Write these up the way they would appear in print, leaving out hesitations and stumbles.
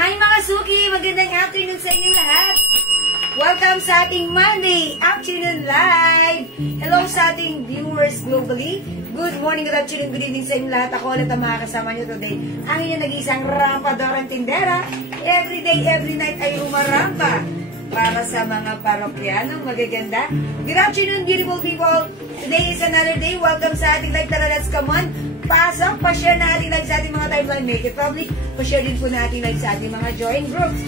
Hi mga Suki! Magandang afternoon sa inyong lahat! Welcome sa ating Monday afternoon live! Hello sa ating viewers globally. Good morning, good afternoon, good evening sa inyong lahat. Ako ulit ang makakasama nyo today. Ang inyong nag-iisang rampadorang tindera. Every day, every night ay umarampa para sa mga parokyanong magaganda. Good afternoon, beautiful people! Today is another day. Welcome sa ating live. Tara, let's come on! Pasok, pa-share na ating live sa ating mga timeline. Make it public. Pa-share din po na ating live sa ating mga join groups.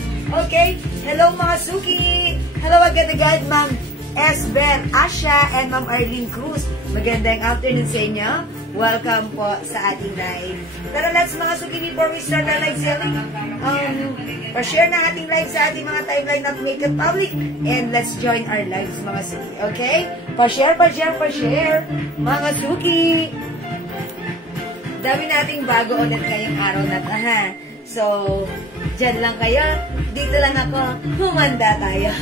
Okay? Hello mga Suki! Hello agad-agad, Ma'am Esber, Asha, and Ma'am Arlene Cruz. Magandang afternoon sa inyo. Welcome po sa ating live. Tara, let's mga Suki, before we start our live selling, pa-share na ating live sa ating mga timeline at make it public. And let's join our lives mga Suki. Okay? Pa-share, pa-share, pa-share. Mga Suki! Dami nating bago ulit ngayong araw na ito, ha? So, dyan lang kayo. Dito lang ako. Humanda tayo.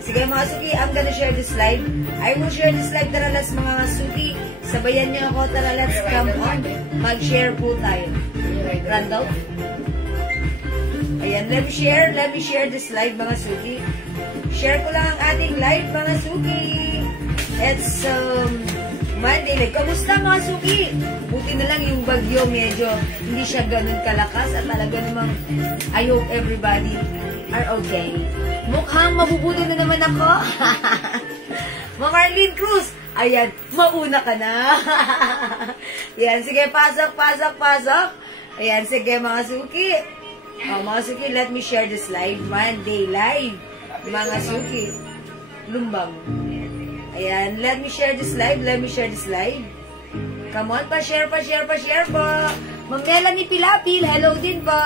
Sige mga Suki, I'm gonna share this live. I will share this live. Tara, let's mga Suki. Sabayan niyo ako. Tara, let's come on. Mag-share po tayo. Randall? Ayan, let me share this live mga Suki. Share ko lang ang ating live mga Suki. It's, Monday night. Kamusta mga Suki? Buti na lang yung bagyo medyo hindi siya ganun kalakas at talaga namang I hope everybody are okay. Mukhang mabubuto na naman ako. Ma'am Arlene Cruz, ayan, mauna ka na. Ayan, sige, pasok, pasok, pasok. Ayan, sige mga Suki. Mga Suki, let me share this live. Monday live. Mga Suki. Lumbang. Ayan, let me share this live. Let me share this live. Come on, pa-share, pa-share, pa-share po. Ma'am Melanie Pilapil, hello din po.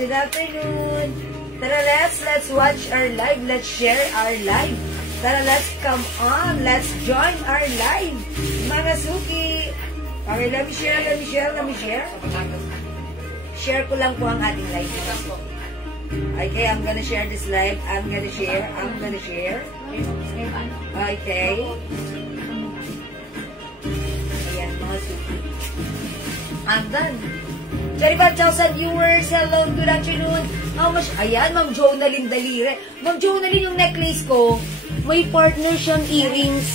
Good afternoon. Tara, let's watch our live. Let's share our live. Tara, let's come on. Let's join our live. Mga Suki. Okay, let me share, let me share, let me share. Share ko lang po ang ating live. Okay, I'm gonna share this live. I'm gonna share. Okay. Ayan, mga Suki. I'm done. 35,000 viewers. Hello, good afternoon. How much? Ayan, Ma'am Jonalyn Dalire. Ma'am Jonalyn, yung necklace ko, may partner siyang earrings.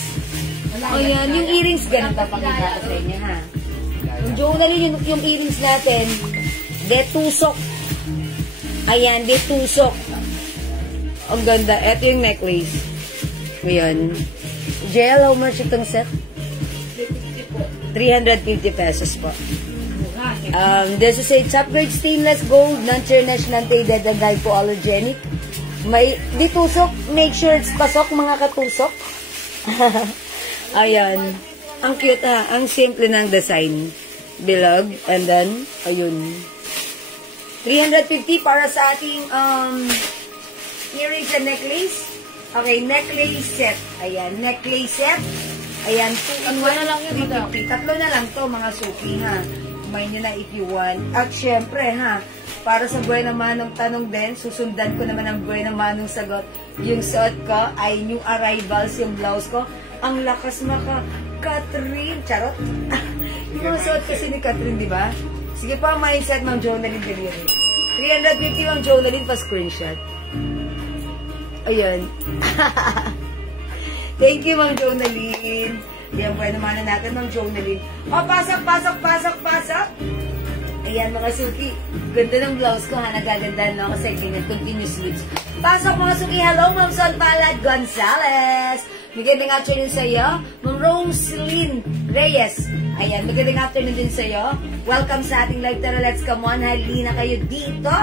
Ayan, yung earrings, ganun papakita ko sa inyo, ha? Ma'am Jonalyn, yung earrings natin, detusok. Ayan, detusok. Ang ganda. Eto yung necklace. Ayan. JL, how much itong set? 350 pesos po. This is a top grade stainless gold, non-tarnished, non-tainted, and hypoallergenic. May ditusok. Make sure it's pasok, mga katusok. Ayan. Ang cute, ha? Ang simple ng design. Bilog. And then, ayun. 350 para sa ating earrings and necklace. Okay, necklace set. Ayan, necklace set. Ayan, 2-in-1 na lang yun. 350. Tatlo na lang to mga Suki, ha. Kumain nyo na if you want. At syempre, ha, para sa Buena Manong tanong din, susundan ko naman ang Buena Manong sagot. Yung suot ko ay new arrivals, yung blouse ko. Ang lakas maka Catherine. Charot. Yung mga suot kasi ni Catherine, di ba? Sige pa, may set ng Jonalyn Deliri. 350 ang Jonalyn pa screenshot. Ayan. Thank you, Ma'am Jonalyn. Yan, bueno naman natin, Ma'am Jonalyn. O, pasok, pasok, pasok, pasok. Ayan mga suki, ganda ng blouse ko ha, nagagandahan na ako sa ikingan, continuous sleeves. Pasok mga suki, hello Ma'am Son Palad Gonzales. Magandang afternoon sa iyo, Ma'am Roselyn Reyes. Ayan, magandang afternoon din sa iyo. Welcome sa ating live. Tara, let's come on. Halina kayo dito.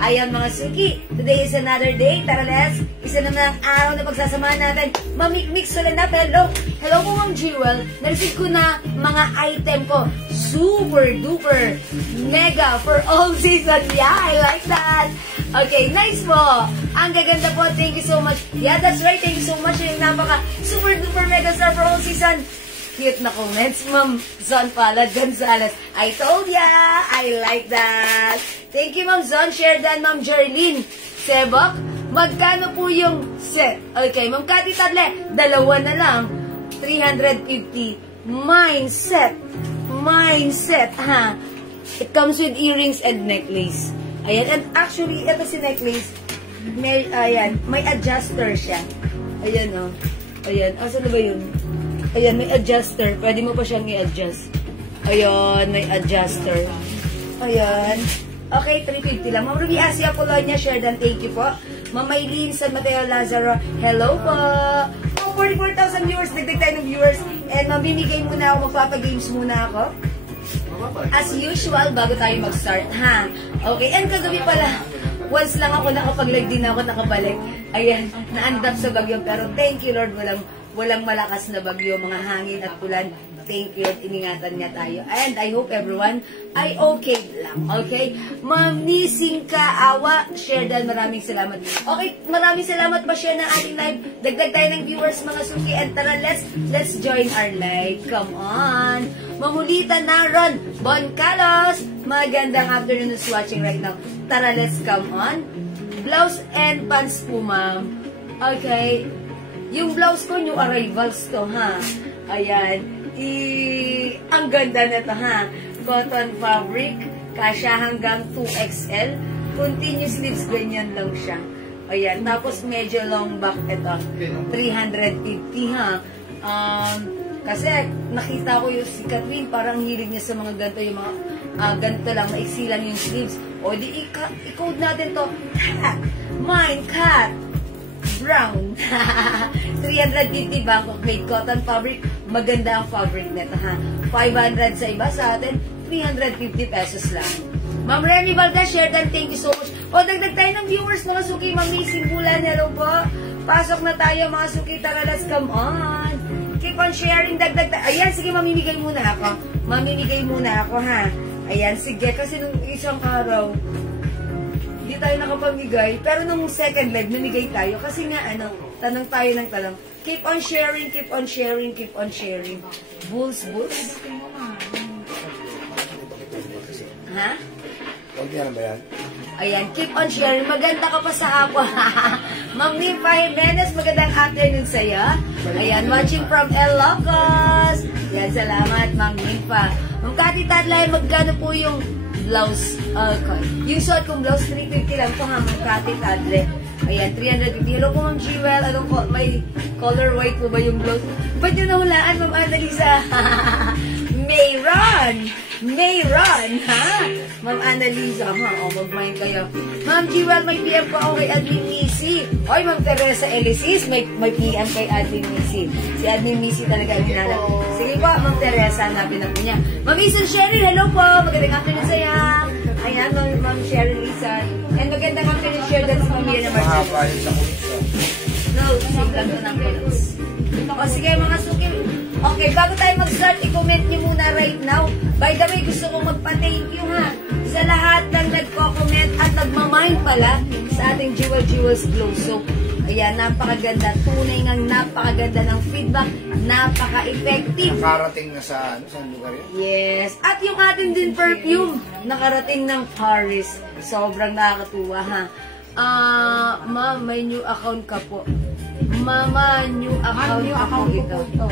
Ayan mga suki, today is another day. Tara, let's. Isa naman ang araw na pagsasamahan natin. Mamik-mix ulit na. Hello. Hello po Ma'am Jewel. Narisip ko na mga item ko. Super duper mega for all season. Yeah, I like that. Okay, nice po. Ang gaganda po. Thank you so much. Yeah, that's right. Thank you so much. Yung napaka super duper mega star for all season. Cute na comments, Ma'am Son Palad Gonzales. I told ya. I like that. Thank you, Ma'am Zon. Share dan, Ma'am Jerlyn Sebok. Magkano po yung set? Okay, Ma'am Cathy Tadle. Dalawa na lang. 350. Mindset. Mindset, ha? It comes with earrings and necklace. Ayan. And actually, ito si necklace. Ayan. May adjuster siya. Ayan, oh. Ayan. Asan na ba yun? Ayan, may adjuster. Pwede mo pa siyang i-adjust. Ayan, may adjuster. Ayan. Okay, 350 lang. Ma'am Ruby Asia Polonia, share dan. Thank you po. Ma'am Maylene San Mateo Lazaro, hello po. Oh, 44,000 viewers. Dagdag tayo ng viewers. And mamimigay muna ako. Magpapagames muna ako. As usual, bago tayo mag-start, ha? Okay, and kagabi pala, once lang ako nakapag-live, din ako nakabalik. Ayan, na-andap sa bagyo. Pero thank you, Lord, walang malakas na bagyo, mga hangin at ulan. Thank you, iningatan nga tayo. And I hope everyone ay okay lang, okay? Ma'am Nising Kaawa, share dan, maraming salamat. Okay, maraming salamat pa share ng ating live. Dagdag tayo ng viewers, mga suki. And tara, let's join our live. Come on. Mamulita Naron, Bon Carlos, magandang afternoon who's watching right now. Tara, let's come on. Blouse and pants po, ma'am. Okay. Yung blouse ko, new arrivals to, ha? Ayan. Ang ganda na to, ha? Cotton fabric, kasya hanggang 2XL. Continuous sleeves, ganyan lang siya. Ayan. Tapos, medyo long back ito. 350, ha? Kasi, nakita ko yung si Catherine, parang hilig niya sa mga ganito, yung mga ganito lang, maiksi lang yung sleeves. O, di, i-code natin to. Mine, cat. Brown. 350 Bangkok made cotton fabric. Maganda ang fabric nito, ha. 500 sa iba, sa atin 350 pesos lang. Ma'am Remy Valdez, share dan. Thank you so much. O, dagdag tayo ng viewers, mga suki. Ma'am Missing Bulan, hello po. Pasok na tayo, mga suki. Tara, let's come on. Keep on sharing. Dagdag tayo. Ayan, sige, mamimigay muna ako. Mamimigay muna ako, ha. Ayan, sige. Kasi nung isang araw, hindi tayo nakapamigay. Pero nung second live, namigay tayo. Kasi nga, tanong tayo ng tanong. Keep on sharing, keep on sharing, keep on sharing. Bulls. Ha? Huwag yan ba yan? Ayan, keep on sharing. Maganda ka pa sa ako. Ma'am Nifa Jimenez, magandang afternoon sa'yo. Ayan, watching from El Locos. Ayan, salamat, Ma'am Nifa. Ma'am Cathy Tadlay, magkano po yung blouse? Yung suot kong blouse, 350 lang po, ha, Ma'am Cathy Tadlay. Ayan, 350. Hello po, Ma'am Jewel. May color white po ba yung blouse? Ba't nyo nahulaan, Ma'am Annalisa? Mayron, ha? Ma'am Annalisa, ha? O, mag-mind kayo. Ma'am Jewel, may PM po ako kay Admin Missy. Oy, Ma'am Teresa Elisis, may PM kay Admin Missy. Si Admin Missy talaga ang hinanap. Sige po, Ma'am Teresa, hanapin na po niya. Ma'am Isan Sherry, hello po. Magandang afternoon sa'yo. Ayan, Ma'am Sherry Isan. And magandang afternoon, share that sa pamilya na Marcelo. No, save lang ko ng comments. O, sige, mga suki. Okay, bago tayo mag-start, i-comment nyo muna right now. By the way, gusto kong magpa-thank you, ha, sa lahat ng nagko-comment at nagmamind pala sa ating Jewels Glow Soap. Ayan, napakaganda. Tunay ngang napakaganda ng feedback. Napaka-effective. Nakarating na sa lugar yun? Yes. At yung ating din perfume, nakarating ng Paris. Sobrang nakakatuwa, ha. Ma'am, may new account ka po. Mama, new account po ito.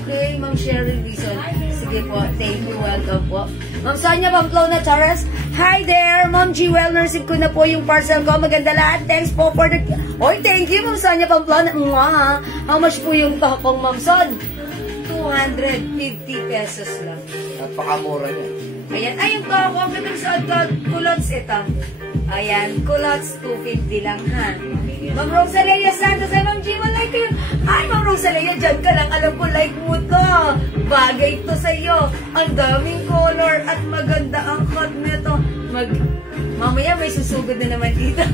Okay. Ma'am Cheryl Reason. Sige po. Thank you. Welcome po. Ma'am Sonia Pamplona Charas. Hi there. Ma'am Jewel, nursing ko na po yung parcel ko. Maganda lahat. Thanks po for the... Oy, thank you, Ma'am Sonia Pamplona. Mwah. How much po yung takong, Ma'am Son? 200. 250 pesos lang. Napakamura niya. Ayan. Ayun ko, ako ang gandang suot ko. Culottes ito. Ayan. Culottes, 250 lang, ha? Ma'am Rosalia Santos. Ay, Ma'am G, like yun. Ay, Ma'am Rosalia, dyan ka lang. Alam ko, like mo to. Bagay to sa'yo. Ang daming color at maganda ang cut nito. Mamaya may susugod na naman dito.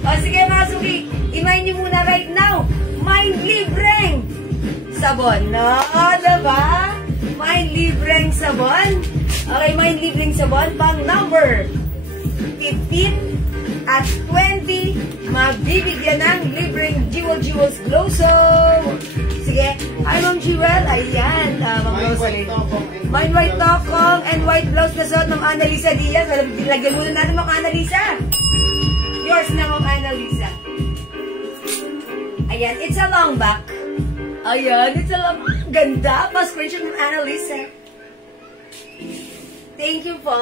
O, sige mga suki. Imayin niyo muna right now. May libreng sabon. No, diba? May libreng sabon. Okay, may libreng sabon. Pang number 15 at 20, magbibigyan ng libreng Jewels Glow Soap. Sige. Ay, Ma'am Jewel. Ayan. Ma'am Rosalie. Mine white tokong and white blouse na suot ng Annalisa Diaz. Lagyan muna natin Ma'am Annalisa. Yours na Ma'am Annalisa. Ayan. It's a long back. Ayan. It's a long back. Ganda. Pa-screenshot ng Annalisa. Thank you po.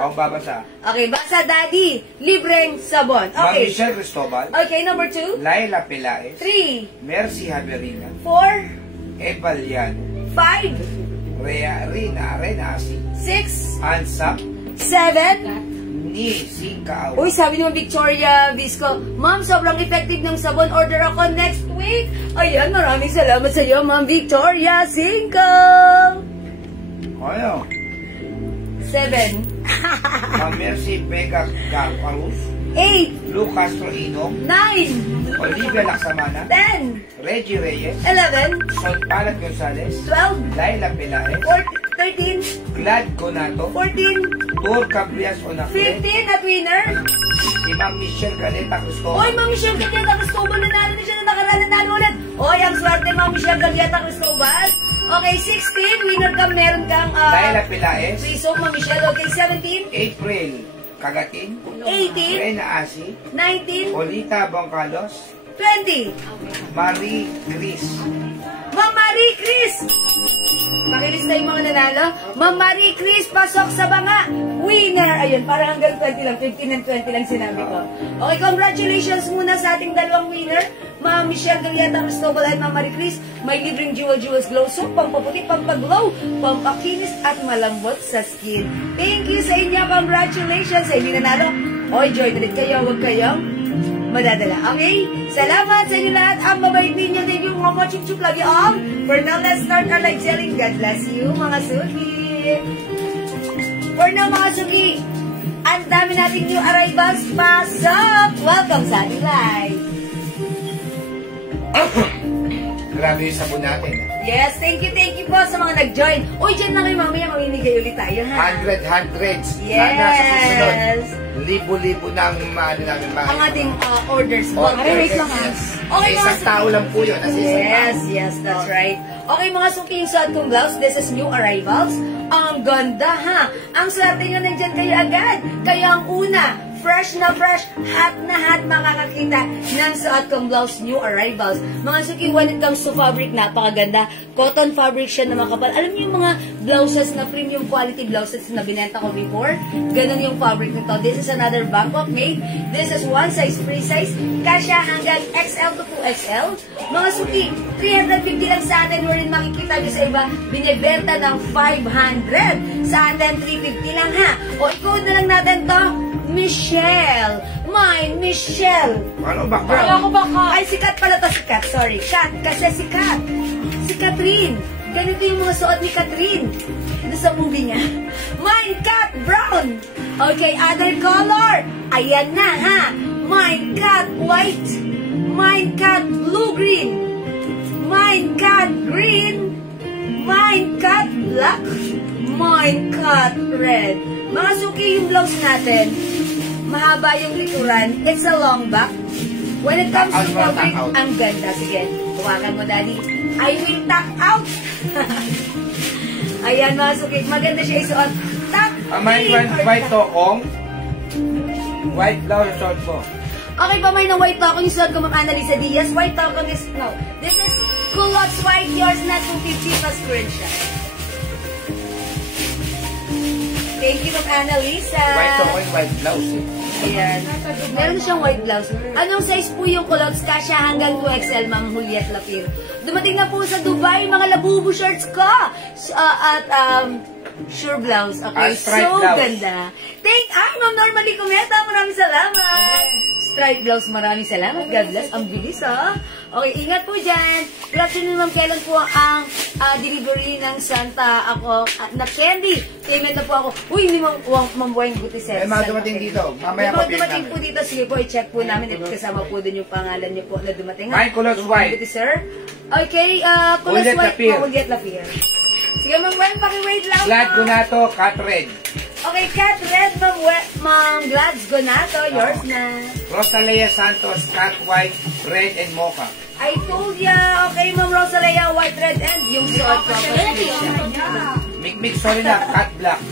Ako babasa. Okay, basa daddy. Libreng sabon. Ma'am Okay. Michelle Cristobal. Okay, number 2. Laila Pelaez. 3. Mercy Haverina. 4. Eva Liano. 5. Rina Renasi. 6. Ansap. 7. Ni Singkaaw. Uy, sabi ni Ma'am Victoria Visco, Ma'am, sobrang effective ng sabon. Order ako next week. Ayan, maraming salamat sa iyo, Ma'am Victoria Cinco. Ano? 7. Ma'am Mercy Vega Carus. 8. Lucas Troino. 9. Olivia Laksamana. 10. Reggie Reyes. 11. Sol Palat Gonzalez. 12. Laila Pelaez. 13. Glad Conato. 14. Tur Cabrias Onacre. 15 at winner. Si Ma'am Michelle Caleta Cristobal. Oy, Ma'am Michelle Galieta Cristobal, nanalo na siya na nakaraan, nanalo ulit. Oy, ang swerte, Ma'am Michelle Galieta Cristobal. Okay, 16, winner ka, meron kang Laila Pelaez. piso, Ma'am Michelle. Okay, 17. April Kagatin. 18. Rena Asi. 19. Olita Bongcalos. 20. Marie Chris. Ma'am Marie Chris! Pakilista yung mga nanalo. Ma'am Marie Chris, pasok sa banga. Winner! Ayun, parang hanggang 20 lang. 15 and 20 lang sinabi ko. Okay, congratulations muna sa ating dalawang winner. Ma'am Michelle Galieta Cristobal at Ma'am Marie Chris. May libreng Jewels Glow Soap, pampaputi, pampaglow, pampakinis at malambot sa skin. Thank you sa inyo. Congratulations sa inyo nanalo. Oy, joy ulit kayo. Huwag kayong madadala. Okay? Salamat sa inyo lahat. Ang mabait ninyo. Thank you mga chup-chup. Love you all. For now, let's start our live selling. God bless you, mga suki. For now, mga suki, ang dami nating new arrivals. Pasok! Welcome sa ating live. Grabe yung sabon natin. Yes, thank you po sa mga nag-join. Uy, dyan na kayo mamaya. Mamimigay ulit tayo, ha? Hundreds. Yes. Sana sa susunod, libo-libo na ang maano namin Ang ating orders. Wait lang ha. Okay, mga isang tao lang po yun. Yes, that's right. Okay, mga suking suot kong blouse, this is new arrivals. Ang ganda, ha? Ang swerte nyo nandyan kayo agad. Kaya ang una, fresh na fresh, hot na hot makakakita ng suot kong blouse, new arrivals. Mga suki, when it comes to fabric, napakaganda. Cotton fabric siya na makapal. Alam niyo yung mga blouses na premium quality blouses na binenta ko before? Ganun yung fabric nito. This is another Bangkok made. This is one size, free size. Kasya hanggang XL to 2XL. Mga suki, 350 lang sa atin. Wherein makikita nyo sa iba, binibenta ng 500. Sa atin, 350 lang ha. O, i-code na lang natin to. Michelle. Mine, Michelle. Ano ba? Ako ba ka? Ay, sikat pala to. Sikat, sorry. Kat, kasi sikat. Si Catherine. Ganito yung mga suot ni Catherine. Ito sa movie niya. Mine, Cat, brown. Okay, other color. Ayan na, ha. Mine, Cat, white. Mine, Cat, blue-green. Mine, Cat, green. Mine, Cat, black. Mine, Cat, red. Mga suki yung blouse natin. Mahaba yung likuran. It's a long back. When it comes to fabric, ang ganda. Sige, tuwakan mo, Daddy. I will tuck out. Ayan, mga suki. Maganda siya isuot. Tuck May white tokong. White blouse short po. Okay pa, may ng white tokong yung suot ko, Ma'am Annalisa Diaz. White tokong is, no. This is Culottes White. Yours na 250 pa screenshot. Thank you, Ma'am Annalisa. White tokong, white blouse. Ayan. Meron siyang white blouse. Anong size po yung culottes? Kasya hanggang 2XL, Ma'am Juliet Lapir. Dumating na po sa Dubai, mga labubu shirts ko. At, sure blouse. Okay, so blouse. ganda. Ma'am Normally Cometa, maraming salamat. Stripe blouse, maraming salamat. God bless. Ang bilis, ha? Okay, ingat po dyan. Good afternoon, ma'am. Kailan po ang delivery ng Santa ako na candy? Payment na po ako. Uy, hindi mambuhay yung buti set. Mga dumating dito. Mamaya pa dumating po dito. Sige po, i-check po namin. Kasama po dun yung pangalan niyo po na dumating. My culottes white. Buti, sir. Okay, culottes white. Juliet Lapir. Sige, ma'am, paki-wait lang. Glad Gunato, cut red. Okay, cat red, ma'am Glads Gonato, yours na. Rosalea Santos, cut white, red and mocha. I told ya. Okay, ma'am Rosalea, white, red, and yung suot ko. Mix Solina, cut black.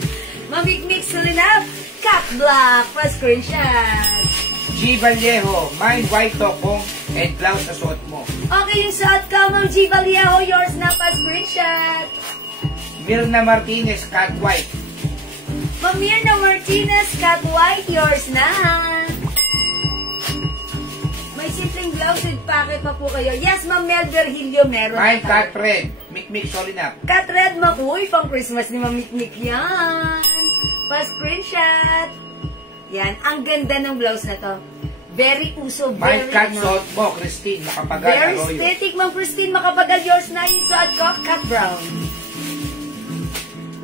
Ma'am Mix Solina, cut black. Pa screenshot. G. Vallejo, my white tokong and blouse sa suot mo. Okay, yung suot ko, ma'am G. Vallejo, yours na. Pa screenshot. Mirna Martinez, cut white. Ma'am Mirna Martinez, cut white, yours na. May simpleng blouse with packet pa po kayo. Yes, Ma'am Mel Virgilio, meron. My cut red, Mix Solina. Cut red, ma'am. Uy, pang Christmas ni Ma'am Mikmik yan. Pa-screenshot. Yan, ang ganda ng blouse na to. Very uso, My very cut suot mo, Christine, Makapagal, very Arroyo. aesthetic, Ma'am Christine Makapagal, yours na. Yung suot ko, cut brown.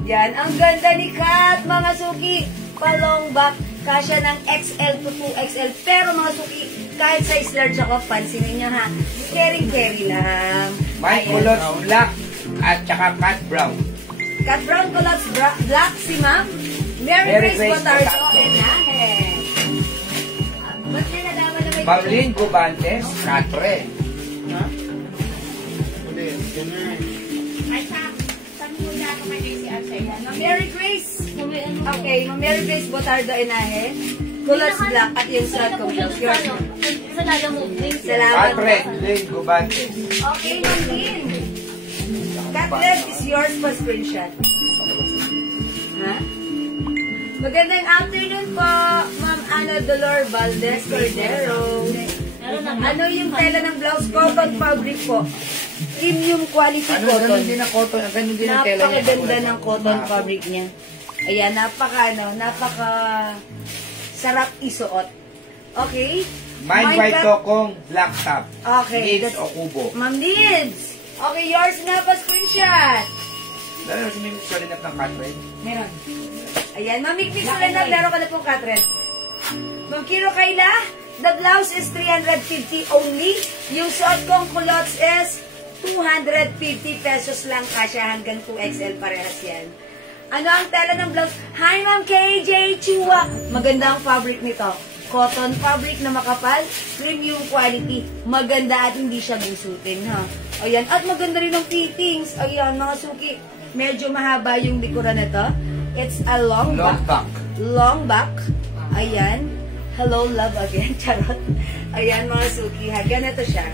Yan, ang ganda ni Kat, mga suki. Palong back, kasya ng XL to 2XL. Pero mga suki, kahit size large ako, pansinin nyo ha. Carry lang. My Ayan. culottes black at saka cut brown. Cut brown culottes black si Ma'am. Mary Grace Botardo. Ba't niya nalaman na may Pablin Gubantes, cut red. Ha? Mary Grace. Okay, Mary Grace Botardo Inahe. Culottes black at yung suot ko. Salamat. Cut red, Lynn Gubantes. Okay, Ma'am Lynn. Cut red is yours for screenshot. Ha? Magandang afternoon po, Ma'am Ana Dolor Valdez Cordero. Ano yung tela ng blouse? Cotton fabric po. Premium quality cotton. Ganun din ang cotton, ganun din ang tela niya. Napakaganda ng cotton fabric niya. Ayan, napaka sarap isuot. Okay? My white tokong, black top. Okay. Lids o kubo. Ma'am Lids. Okay, yours na pa screenshot. Lalo si Mimix Solinat ng cut red. Meron. Ayan, Ma'am Mix Solinat, meron ka na pong cut red. Ma'am Kiro Kayla, the blouse is 350 only. Yung suot kong culottes is 250 pesos lang, kasya hanggang 2XL parehas yan. Ano ang tela ng blouse? Hi, Ma'am KJ Chua. Maganda ang fabric nito. Cotton fabric na makapal, premium quality. Maganda at hindi siya gusutin, ha? Ayan, at maganda rin ang fittings. Ayan, mga suki. Medyo mahaba yung likuran na to. It's a long back. Long back. Ayan. Hello, love again. Charot. Ayan, mga suki, ha? Ganito siya.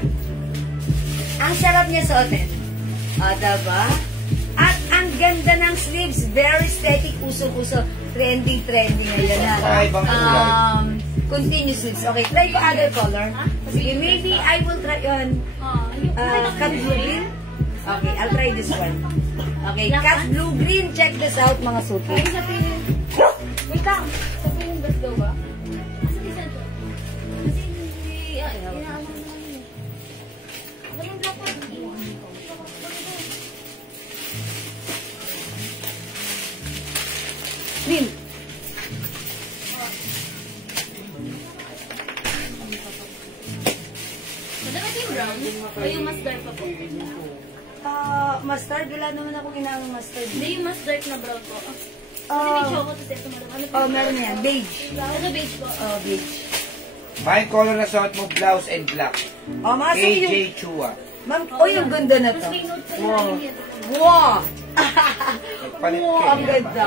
Ang sarap niya suotin. Diba? At ang ganda ng sleeves. Very aesthetic. Uso-uso. Trending ngayon na. Continuous sleeves. Okay, try ko other color. Sige, maybe I will try on cut blue green. Okay, I'll try this one. Okay, cut blue green. Check this out, mga suki. Wait lang. Sabihin yung daw ba? Lin. Madami yung brown? O yung mas dark pa po? Mustard. Wala naman akong inaang mustard. Hindi yung mas dark na brown po. Kasi may choco to ito madam. Ano po? Meron yan. Beige. Ano beige po? Beige. My color na suot mo, blouse and black. Mga suki yung... KJ Chua. Ma'am, yung ganda na to. Mas may note pa Wow. yung yan. Wow! Nagpalit Wow, ang kayo. ganda.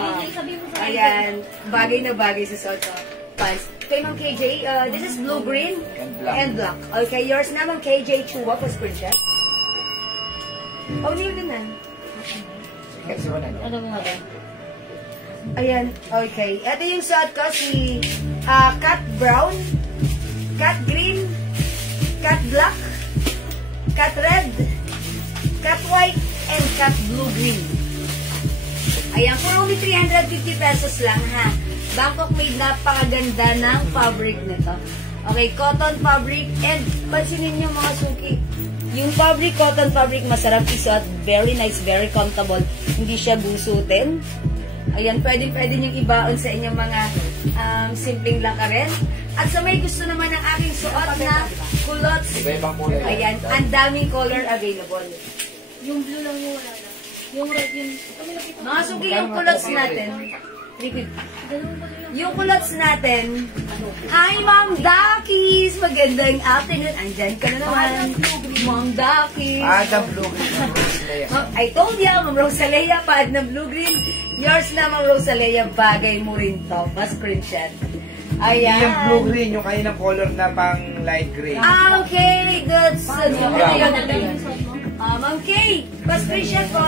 Ayan, bagay na bagay sa suot ko. Pants. Kay Ma'am KJ, this is blue, green, and black. Okay, yours na Ma'am KJ Chua for screenshot. Oh, name din na. Kasi wala na. Ano mo ba? Ayan, okay. Ito yung suot ko, si cut brown, cut green, cut black, cut red, cut white, and cut blue-green. Ayan, for only 350 pesos lang ha. Bangkok made, napakaganda ng fabric nito. Okay, cotton fabric, and pansinin nyo mga suki. Yung fabric, cotton fabric, masarap isuot, very nice, very comfortable. Hindi siya busutin. Ayan, pwede niyong ibaon sa inyong mga simpleng lakarin. At sa may gusto naman ng aking suot na culottes, Iba-ibang kulay. ayan, ang daming color available. Yung blue lang yung wala na. Yung red, yung... Mga suki, yung culottes natin, liquid. Ganun pa rin. Yung culottes natin, hi Ma'am Dakis! Magandang afternoon. Andyan ka na naman. Ma'am Dakis. Ada blue green. I told ya, Ma'am Rosalia, paad na blue-green. Yours na, Ma'am Rosalia, bagay mo rin to. Pa-screenshot. Ayan. Yung blue green, yung kaninang color na pang light gray. Okay, that's... Brown. Ma'am Kay, pa-screenshot po.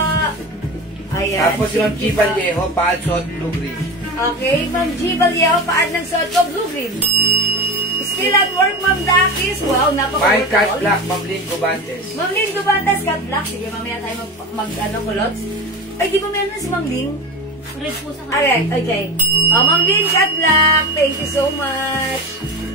Ayan. Tapos yung G. Vallejo, paad-suot blue green. Okay, Ma'am G. Vallejo, paad ng suot ko, blue-green. Still at work, Ma'am Dakis. Wow, My napaka-work. cat black, Mablin Gubantes. Ma'am Lynn Dubantas, cut black. Sige, mamaya tayo mag-culottes. Ay, di ba meron na si Ma'am Lynn? Red po sa Alright, okay. Ma'am Lynn, cut black. Thank you so much.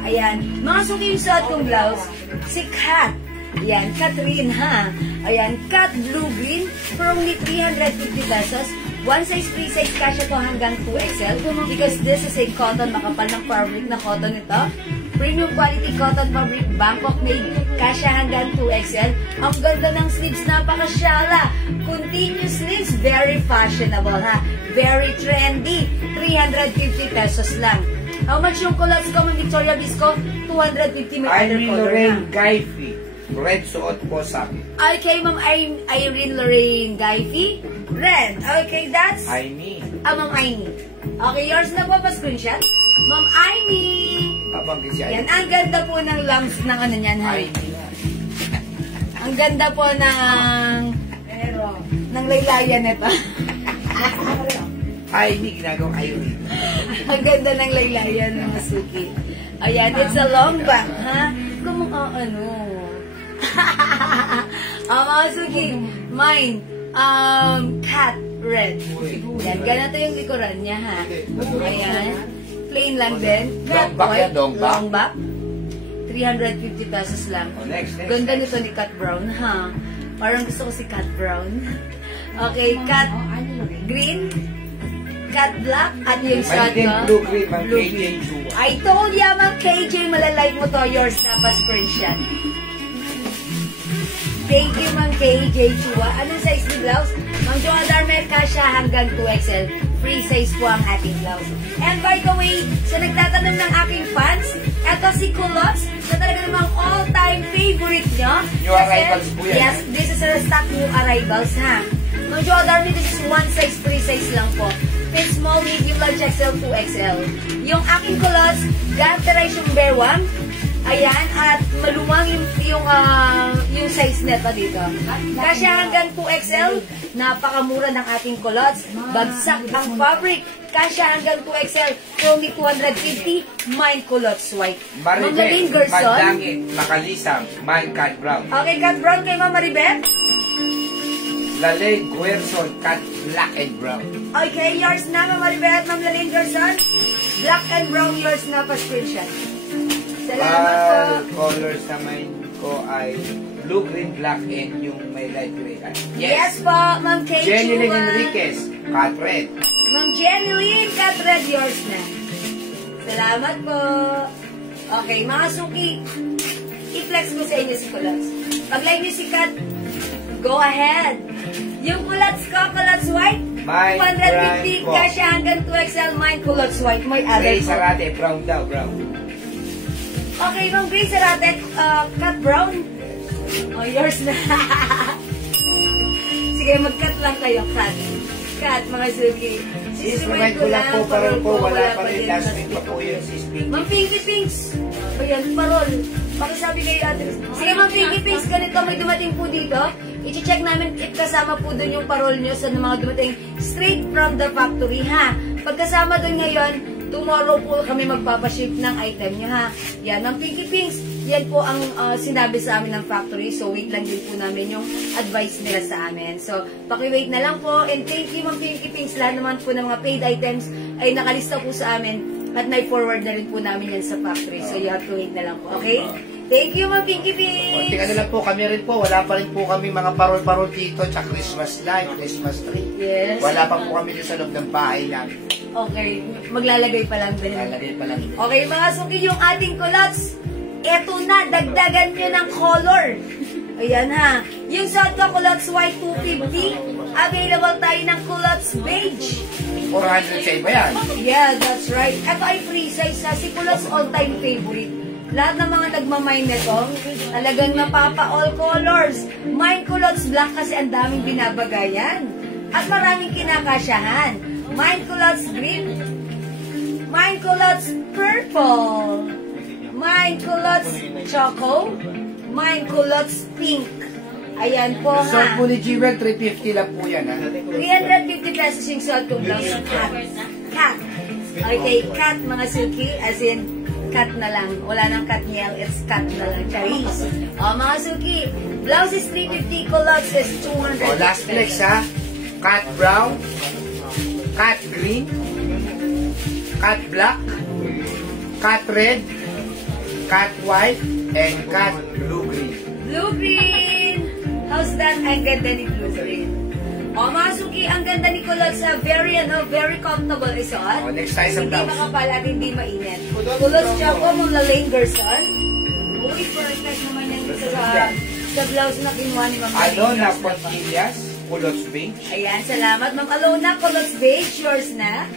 Ayan. Mga suki yung suot kong blouse. Si Kat. Ayan, Catherine ha. Ayan, cut blue-green for only 350 pesos. One size, free size, kasya to hanggang 2XL. Because this is a cotton, makapal ng fabric na cotton ito. Premium quality cotton fabric, Bangkok made, kasya hanggang 2XL. Ang ganda ng sleeves, napakasyala. Continuous sleeves, very fashionable ha. Very trendy. 350 pesos lang. How much yung culottes ko, Ma'am Victoria Bisco? 250, may other Irene color Lorraine na. Gaifi. Red suot po sa akin. Okay, Ma'am Irene Lorraine Gaifi. Red. Okay, that's... Aimee. Ma'am Aimee. Okay, yours na po pa screenshot. Ma'am Aimee. Abang kasi Yan, ang ganda po ng lungs ng ano niyan, ha? Aimee. Ang ganda po ng laylayan nito. Aimee, ginagawang Irene. Ang ganda ng laylayan ng Masuki. Ayan, it's a long back, ha? Kumukha ano. Mga Suki, mine, cat red. Yan, ganito yung likuran niya, ha? Ayan. Plain lang din. Cat Long back white, yan, long back. long back. 350 pesos lang. Oh, next. Ganda nito ni Cat Brown, ha? Parang gusto ko si Cat Brown. Okay, Cat green, Cat black, at yung May shot din ko. blue green, Ma'am Blue KJ green. Chua. I told ya, Ma'am KJ, malalike mo to. Yours na pa screenshot. Thank you, Ma'am KJ Chua. Anong size ni blouse? Ma'am Joa Darmer, kasya hanggang 2XL. Free size po ang ating blouse. And by the way, sa nagtatanong ng aking fans, eto si Culottes, na talaga namang all-time favorite nyo. New arrivals po yan. Yes, this is a stock new arrivals, ha? Ma'am Joa Darmer, this is one size, free size lang po. Fit small, medium, large, XL, 2XL. Yung aking Culottes, ganterize yung berwang. Ayan, at maluwang yung size nito dito. Kasi hanggang 2XL, napakamura ng ating culottes. Bagsak ang fabric. Kasi hanggang 2XL, only 250, mine culottes white. Ma'am Lalene Maribel, Gerson. Pandangit, Makalisang, My Cat Brown. Okay, Cat Brown kay Ma'am Maribel. Lalene Guerson, Cat Black and Brown. Okay, yours na Ma'am Maribel at Ma'am Lalene Gerson. Black and brown, yours na pa screenshot. Salamat po. Colors naman ko ay blue, green, black, and yung may light gray. Yes po, Ma'am Kay Jenny Chua. Enriquez, Cat Red. Ma'am Jenny Cat Red, yours na. Salamat po. Okay, mga suki, i-flex ko sa inyo si Culottes. Pag-like nyo si Cat, go ahead. Yung Culottes ko, Culottes white, Mine, 150, brown po. kasi hanggang 2XL, mine Culottes white. May other Gray po. Sarate, brown daw, brown. Okay, Ma'am Grace Sarate, cut brown. Oh, yours na. Sige, mag-cut lang kayo, cut. Cut, mga suki. Instrument ko lang po, parol po, wala pa rin. Last week pa po yun, sis Pinky. Ma'am Pinky Pinks. Ayan, parol. Pakisabi kayo ate. Sige, Ma'am Pinky Pinks, ganito may dumating po dito. I-check namin if kasama po doon yung parol nyo sa mga dumating straight from the factory, ha? Pagkasama doon ngayon, tomorrow po kami magpapaship ng item niya ha. Yan, Ma'am Pinky Pinks, yan po ang sinabi sa amin ng factory. So, wait lang din po namin yung advice nila sa amin. So, pakiwait na lang po. And thank you, Ma'am Pinky Pinks. Lahat naman po ng mga paid items ay nakalista po sa amin. At na-forward na rin po namin yan sa factory. So, you have to wait na lang po. Okay? Thank you, Ma'am Pinky Pinks. Konti ka na lang po, kami rin po. Wala pa rin po kami mga parol-parol dito sa Christmas light, Christmas tree. Yes. Wala pa po kami dito sa loob ng bahay namin. Okay. Maglalagay pa lang din. Lalagay pa lang. Okay, mga suki, yung ating culottes. Eto na, dagdagan nyo ng color. Ayan ha. Yung Sadka Culottes White 250, available tayo ng Culottes Beige. 400 sa iba yan. Yeah, that's right. Ito ay free size ha. Si Culottes all-time favorite. Lahat ng mga nagmamine nito, talagang napapa all colors. Mine Culottes Black kasi ang daming binabagayan. At maraming kinakasyahan. Mine Culottes Green. Mine Culottes Purple. Mine Culottes Choco. Mine Culottes Pink. Ayan po So, ha. po ni Jewel, 350 lang po yan ha. 350 pesos yung suot kong blouse. Cat. Okay, cat mga suki. As in, cat na lang. Wala nang cat meal. It's cat na lang. Charis. O mga suki. Blouse is 350. Culottes is 200. O, last flex ha. Cat brown. Cat green. Cat black. Cat red. Cat white. And cat blue-green. Blue-green. How's that? Ang ganda ni blue-green. O mga suki, ang ganda ni Culottes sa very comfortable isuot. O, next tayo sa Hindi blouse. makapal at hindi mainit. Culottes Choco mong Lalaine Gerson. Uy, perfect naman yan dito sa blouse na kinuha ni Ma'am Alona Lalaine. Pontillas, Culottes beige. Ayan, salamat. Ma'am Alona, Culottes Beige, yours na.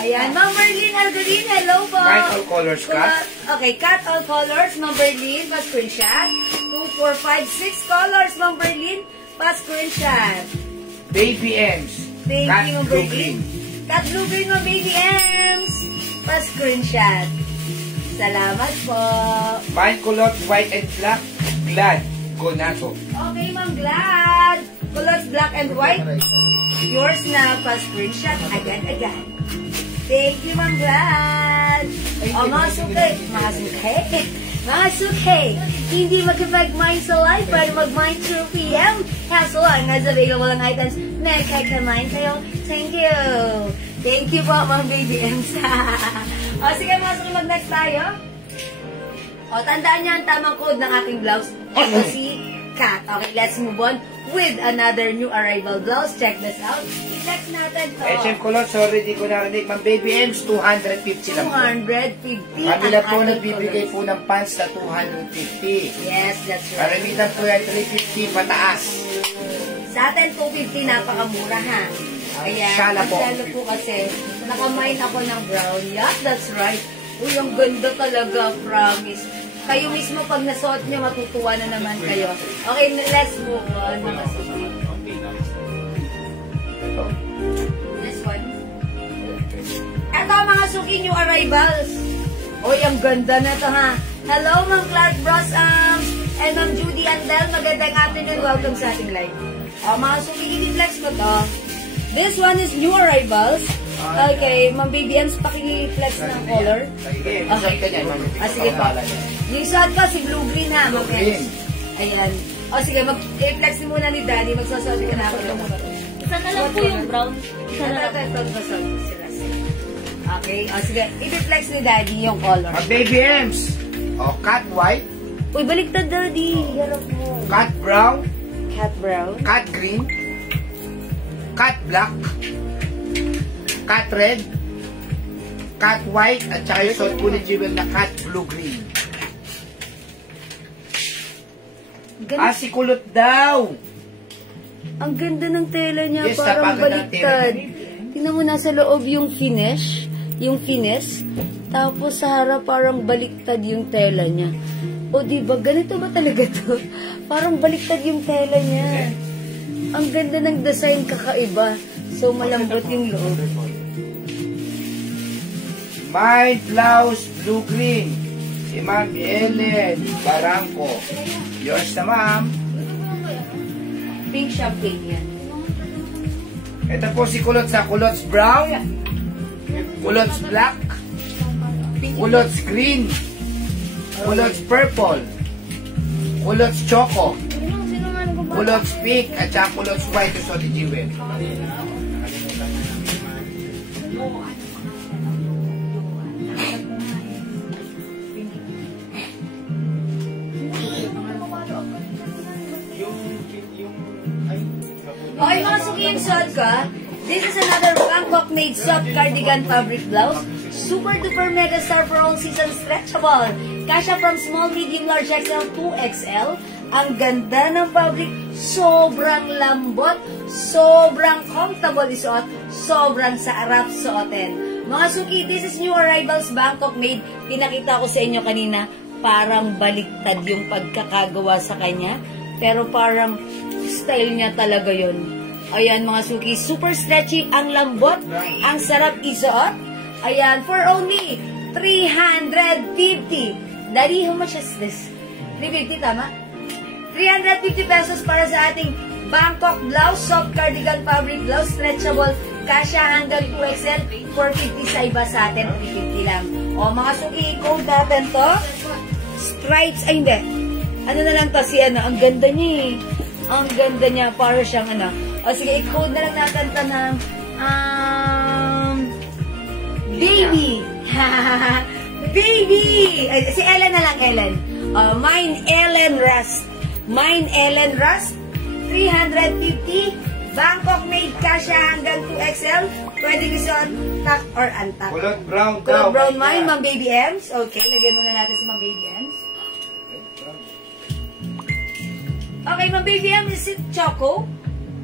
Ayan, Ma'am Merlin Algarin, hello po. White all colors cut. Okay, cut all colors, Ma'am Merlin, pa-screenshot. 2, 4, 5, 6 colors, Ma'am Merlin, pa-screenshot. Baby M's. Thank Cat you, Ma'am blue Merlin. green. Cut blue green, Ma'am Baby M's, pa-screenshot. Salamat po. Mine Culottes white and black. Glad. Gonato. Okay, Ma'am Glad. Culottes black and white. Yours na pa-screenshot. Agad-agad. Thank you, Ma'am Glad. O, mga suki. Mga suki. Mga suki. Hindi makipag-mine sa live para mag-mine 2 p.m. As long as available ang items, nagkaka-mine kayo. Thank you. Thank you po, Ma'am Baby Ems. O, sige, mga suki, mag-next tayo. O, tandaan niyo ang tamang code ng aking blouse. Ito si Kat. Okay, let's move on with another new arrival blouse. Check this out. I-check natin to. HM Culottes, sorry, di ko narinig. Ma'am Baby M's, 250 lang po. 250. Kami ang lang po ating nagbibigay colours. po ng pants na 250. Yes, that's right. Karamitan po yan, 350 pataas. Sa atin, 250, napakamura ha. Ayan. Shala po. Shala po kasi, nakamine ako ng brown. Yeah, that's right. Uy, ang ganda talaga, promise. Kayo mismo, pag nasuot nyo, matutuwa na naman kayo. Okay, let's move on. This one. Ito mga suki new arrivals. Uy, ang ganda na ito ha. Hello, Ma'am Clark Brossam and Ma'am Judy Andel. Magandang afternoon. Welcome sa ating live. Mga suki, i-flex ko to. This one is new arrivals. Okay, Ma'am Baby Ems, paki-flex ng color. Sige, masarap ka niyan, ma'am. Sige pa. Yung suot ko, si blue green ha, Ma'am Blue-green. Ems. Ayan. Sige, mag-flex din muna ni Daddy. Magsasabi ka na ako. Isa na lang po yung brown. Isa na lang. Okay, sige. I-flex ni Daddy yung color. Ma'am Baby M's. O, cat white, Uy, baliktad Daddy. Harap mo. cat brown, Cat brown. cat green, cat black, cat red, cat white, at saka yung suot po ni Jewel na cat blue-green. Si kulot daw. Ang ganda ng tela niya, Yes, parang napakaganda ng tela baliktad. niya. Tingnan mo, nasa loob yung finish, tapos sa harap parang baliktad yung tela niya. O diba, ganito ba talaga to? Parang baliktad yung tela niya. Ang ganda ng design, kakaiba. So, malambot yung loob. My blouse blue-green. Si Ma'am Ellen Barangco. Yours na, ma'am. Pink champagne yan. Ito po si kulot sa Culottes brown. Kulots black, kulots green, kulots purple, kulots choco, kulots pink, at saka kulots white sa ni Jewel. Okay, mga suki yung suot ko. This is another Bangkok made soft cardigan fabric blouse. Super duper mega star for all season stretchable. Kasha from small, medium, large XL to XL. Ang ganda ng fabric. Sobrang lambot. Sobrang comfortable isuot. Sobrang sarap suotin. Mga suki, this is new arrivals Bangkok made. Pinakita ko sa inyo kanina. Parang baliktad yung pagkakagawa sa kanya. Pero parang style niya talaga yun. Ayan mga suki, super stretchy, ang lambot, ang sarap isuot. Ayan, for only 350. Daddy, how much is this? 350, tama? 350 pesos para sa ating Bangkok blouse, soft cardigan fabric blouse, stretchable, kasya hanggang 2XL, 450 sa iba sa atin, 350 lang. O mga suki, code natin to. Stripes, ay hindi. Ano na lang to, si ano, ang ganda niya eh. Ang ganda niya, para siyang ano. O sige, i-code na lang natin ito ng baby. Baby! Ay, si Ellen na lang, Ellen. Mine Ellen Rust. Mine Ellen Rust. 350. Bangkok made kasya hanggang 2XL. Pwede isuot tuck or untuck. Kulot brown Kulot brown mine, Ma'am Baby Ems. Okay, lagyan muna natin si Ma'am Baby Ems. Okay, Ma'am Baby Ems, is it choco?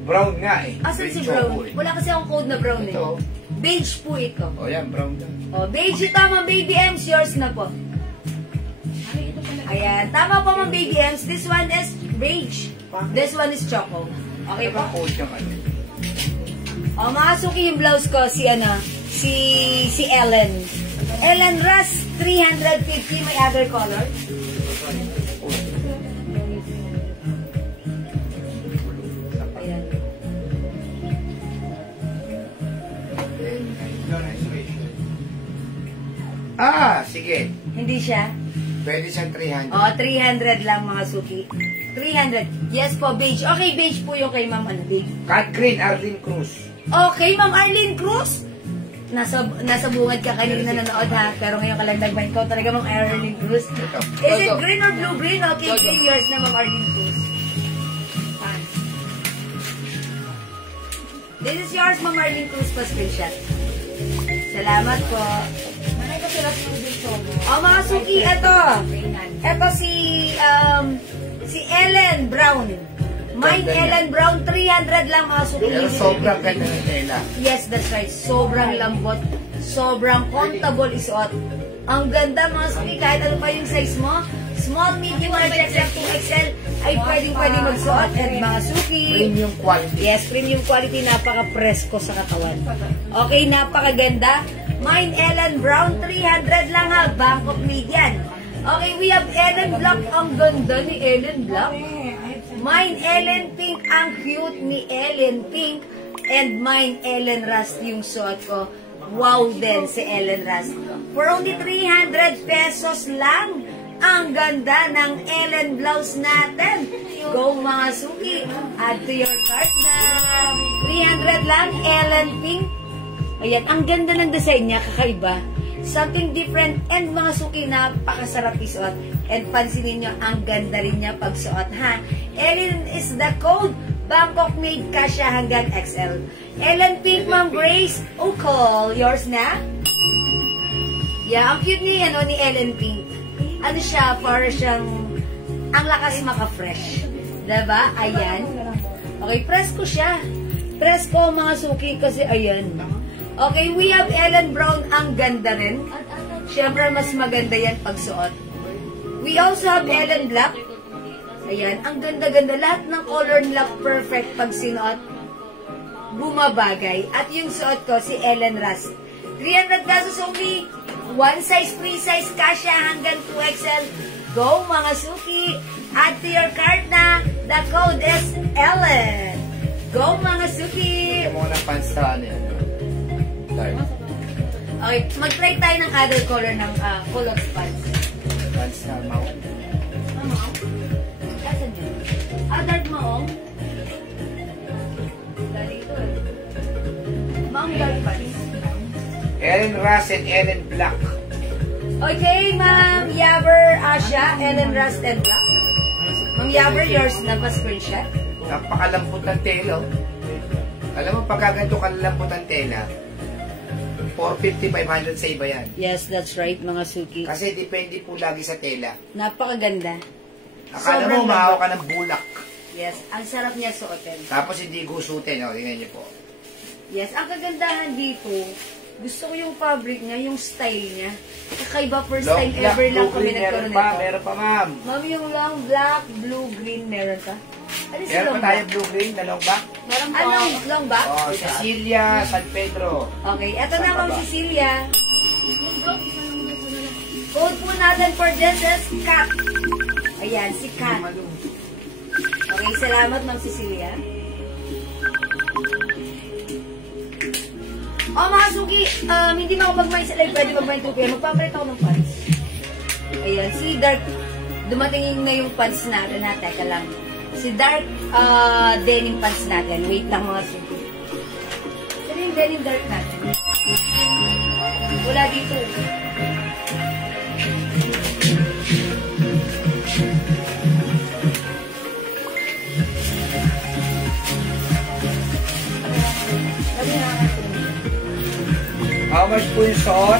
Brown nga eh. Asan si brown? Wala kasi akong code na brown eh. Ito. Beige po ito. O yan, brown na. O, beige ito, Ma'am Baby Ems. Yours na po. Ayan. Tama po, Ma'am Baby Ems. This one is beige. This one is choco. Okay po? Code yung ano. O, mga suki yung blouse ko, si ano, si Ellen. Ellen Rust, 350. May other color. Sige. Hindi siya? Pwede siyang 300. O, 300 lang mga suki. 300. Yes po, beige. Okay, beige po yung kay Ma'am ano, beige. Cat green, Arlene Cruz. Okay, Ma'am Arlene Cruz. Nasa bungad ka kanina nanood ha. Pero ngayon ka lang nagbahin ko. Talaga Ma'am Arlene Cruz. Is it green or blue-green? Okay, green yours na Ma'am Arlene Cruz. This is yours, Ma'am Arlene Cruz pa screenshot. Salamat po. O mga suki, ito. Ito si Ellen Brown. Mine Ellen Brown, 300 lang mga suki. Pero sobrang ganda ng tela. Yes, that's right. Sobrang lambot. Sobrang comfortable isuot. Ang ganda mga suki, kahit ano pa yung size mo. Small, medium, large, XL, 2XL ay pwedeng magsuot. At mga suki. Premium quality. Yes, premium quality. Napaka-presko sa katawan. Okay, napakaganda. Mine Ellen Brown, 300 lang ha. Bangkok made yan. Okay, we have Ellen Black. Ang ganda ni Ellen Black. Mine Ellen Pink. Ang cute ni Ellen Pink. And mine Ellen Rust yung suot ko. Wow din si Ellen Rust. For only 300 pesos lang. Ang ganda ng Ellen blouse natin. Go mga suki. Add to your cart na. 300 lang. Ellen Pink. Ayan, ang ganda ng design niya, kakaiba. Something different and mga suki, napakasarap isuot. And pansinin nyo, ang ganda rin niya pagsuot, ha? Ellen is the code. Bangkok made kasya hanggang XL. Ellen Pink, Ma'am Grace. Call. Yours na? Yeah, ang cute ni Ellen Pink. Ano siya, para siyang, ang lakas maka-fresh. Diba? Ayan. Okay, press ko siya. Press ko mga suki kasi ayan. Okay, we have Ellen Brown. Ang ganda rin. Siyempre, mas maganda yan pagsuot. We also have Ellen Black. Ayan, ang ganda-ganda. Lahat ng color nila perfect pag sinuot. Bumabagay. At yung suot ko, si Ellen Rust. 300 pesos only. One size, free size, kasya hanggang 2XL. Go mga suki. Add to your cart na. The code is Ellen. Go mga suki. Ito mo na pants sa ano yan. Okay, mag-try tayo ng other color ng color pants. Pants na maong. Maong? Kasan yun? Dark maong? Dali ito eh. Maong dark pants. Ellen Rust and Ellen Black. Okay, Ma'am Yaber Asha, Ellen Rust and Black. Ma'am Yaber, yours na pa-screenshot. Napakalambot ng tela. Alam mo, pagka ganito kalambot ng tela, 450, 500 sa iba yan. Yes, that's right, mga Suki. Kasi depende po lagi sa tela. Napakaganda. Akala Sobrang mo, mahawa ka ng bulak. Yes, ang sarap niya suotin. Tapos hindi gusutin. O, tingnan niyo po. Yes, ang kagandahan dito, gusto ko yung fabric niya, yung style niya. Kakaiba, first Long time black, ever lang blue, kami green, meron nagkaroon pa, nito. meron pa, ma'am. Ma'am, yung long black, blue, green, meron ka? Ano si Meron long pa tayo black? blue, green, na long back. Meron po. Anong long back? Oh, Cecilia, San Pedro. Okay, eto na Saan Ma'am pa ba? Cecilia. Yung brown, isa lang yung gusto nila. Code po natin for this is Kat. Ayan, si Kat. Okay, salamat Ma'am Cecilia. Oh, mga Suki, hindi na ako mag-mind sa live, pwede mag-mind 2 p.m. Magpapalit ako ng pants. Ayan, si Dark, dumating na yung pants natin ha, teka lang. Si Dark denim pants natin. Wait lang mga Suki. Ano yung denim Dark natin? Wala dito. How much po yung suot?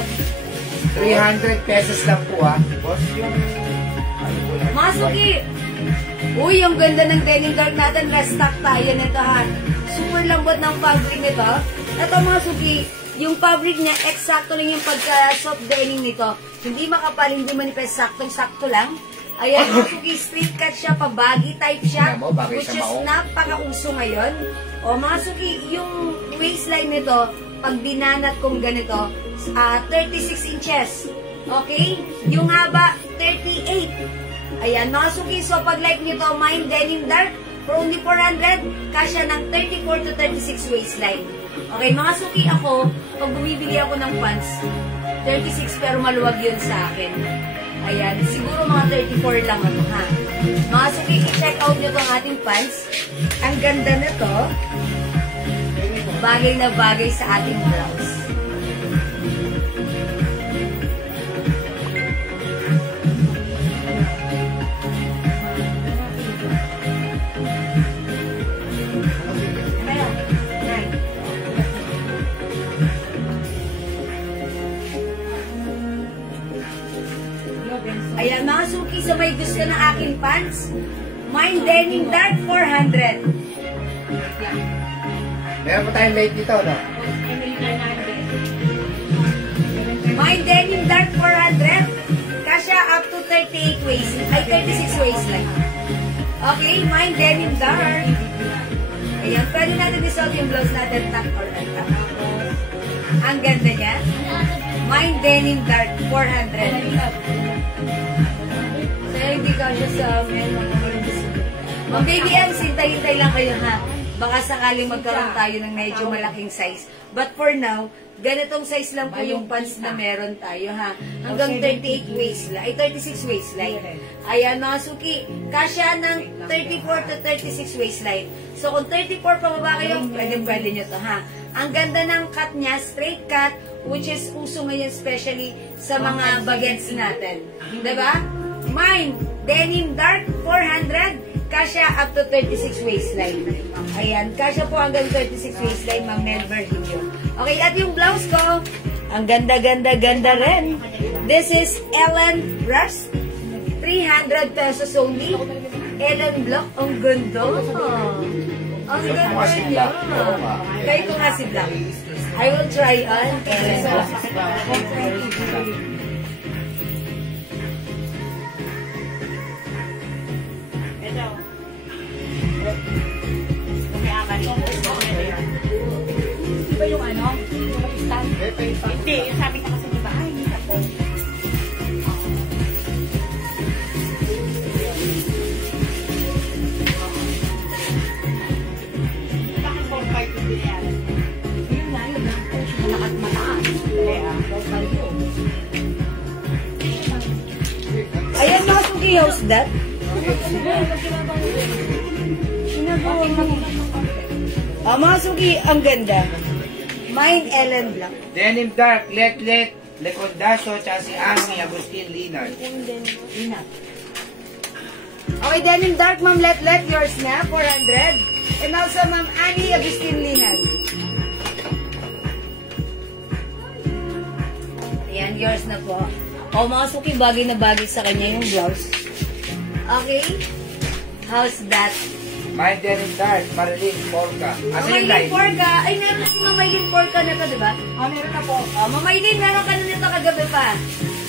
300 pesos lang po, ha. Boss, yung... Ano po lang? Mga Suki! Uy, ang ganda ng denim dark natin. Restock tayo nito ha. Super lambot ng fabric nito. Ito mga Suki, yung fabric niya, eksakto lang yung pagka-soft denim nito. Hindi makapal, hindi manipes, saktong-sakto lang. Ayan, mga Suki, straight cut siya, pa-baggy type siya. Tingnan mo, bagay Which sa is maong. napaka-uso ngayon. O mga Suki, yung waistline nito, pag binanat kong ganito, 36 inches. Okay? Yung haba, 38. Ayan, mga Suki, so pag like nyo to, mine denim dark, for only 400, kasya ng 34 to 36 waistline. Okay, mga Suki, ako, pag bumibili ako ng pants, 36 pero maluwag yun sa akin. Ayan, siguro mga 34 lang ako, ha? Mga Suki, i-check out nyo tong ating pants. Ang ganda na to. Bagay na bagay sa ating blouse. Ayan, mga Suki, sa may gusto ng aking pants, mine denim dark 400. Meron pa tayong late dito, no? Mine denim dark 400. Kasya up to 38 waist. Ay, 36 waistline. Okay, mine denim dark. Ayan, pwede natin isuot yung blouse natin, tuck or untuck. Ang ganda niya. Mine denim dark 400. So, hindi ka siya sa amin, mga Ma'am Baby M, hintay-hintay lang kayo ha. Baka sakaling magkaroon tayo ng medyo malaking size. But for now, ganitong size lang po yung pants na meron tayo ha. Hanggang 38 waistline, ay 36 waistline. Ayan mga Suki, kasya ng 34 to 36 waistline. So kung 34 pababa kayo, pwede nyo to ha. Ang ganda ng cut niya, straight cut, which is uso ngayon especially sa mga bagets natin. Diba? Mine, denim dark, 400. Kasya up to 36 waistline. Ayan, kasya po hanggang 36 waistline, Ma'am Mel Virgilio. Okay, at yung blouse ko, ang ganda-ganda-ganda rin. This is Ellen Rust. 300 pesos only. Ellen Block, ang ganda. Ang ganda niya. Kaya ko nga si Black. I will try on Ellen Block. Di ba yung ano? Yung mag-stand? Hindi, yung sabi ko kasi diba, ay, hindi ako. Bakit 4-5 hindi yan? Yun nga, yun lang. Malakas mataas. Kaya, How's that? Mga suki, ang ganda. Mine, Ellen Black. Denim Dark, Let Lecondaso, tsaka si Ami Agustin Linard. Okay, Denim Dark, Ma'am Let, yours na, 400. And also, Ma'am Annie Agustin Linard. Ayan, yours na po. O, mga suki, bagay na bagay sa kanya yung blouse. Okay? How's that? My Denim Dark, Marilyn Porca. Asa yung Mamaylin live? Porca. Ay, meron si Mamaylin Porca na to, diba? Meron na po. Mamaylin, meron ka na nito kagabi pa.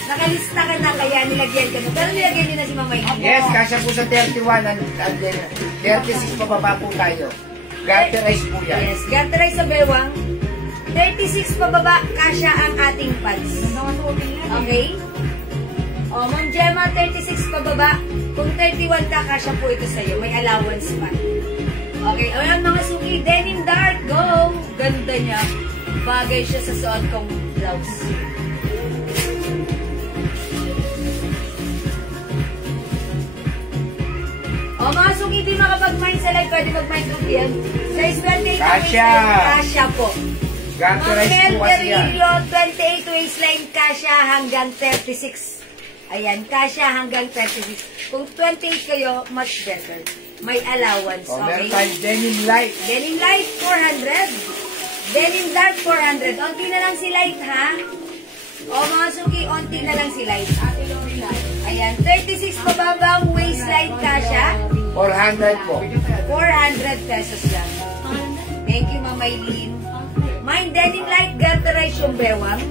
Nakalista ka na, kaya nilagyan ka na. Pero nilagyan niyo na si Mamaylin. Yes, kasya po sa 31 and then 36 pababa po tayo. Garterize po yan. Yes, Garterize sa bewang. 36 pababa, kasya ang ating pants. Okay? O, Ma'am Gemma, 36 pababa. Kung 31 ka, kasya po ito sa'yo. May allowance pa. Okay, o yan mga suki. Denim Dark, go! Ganda niya. Bagay siya sa suot kong blouse. O mga suki, di makapag-mind sa live, pwede mag-mind 2 p.m. Size 28 Kasya! Kasya po. Garterize po kasi yan. 28 waistline, kasya hanggang 36. Ayan, kasya hanggang 36. Kung 28 kayo, much better. May allowance, O, okay? meron tayong Denim Light. Denim Light, 400. Denim Dark, 400. Onti na lang si Light, ha? O, mga suki, onti na lang si Light. Ayan, 36 pababang waistline, kasya. 400 po. 400 pesos lang. Thank you, Ma'am Maylin. Mine, Denim Light, Garterize yung bewang.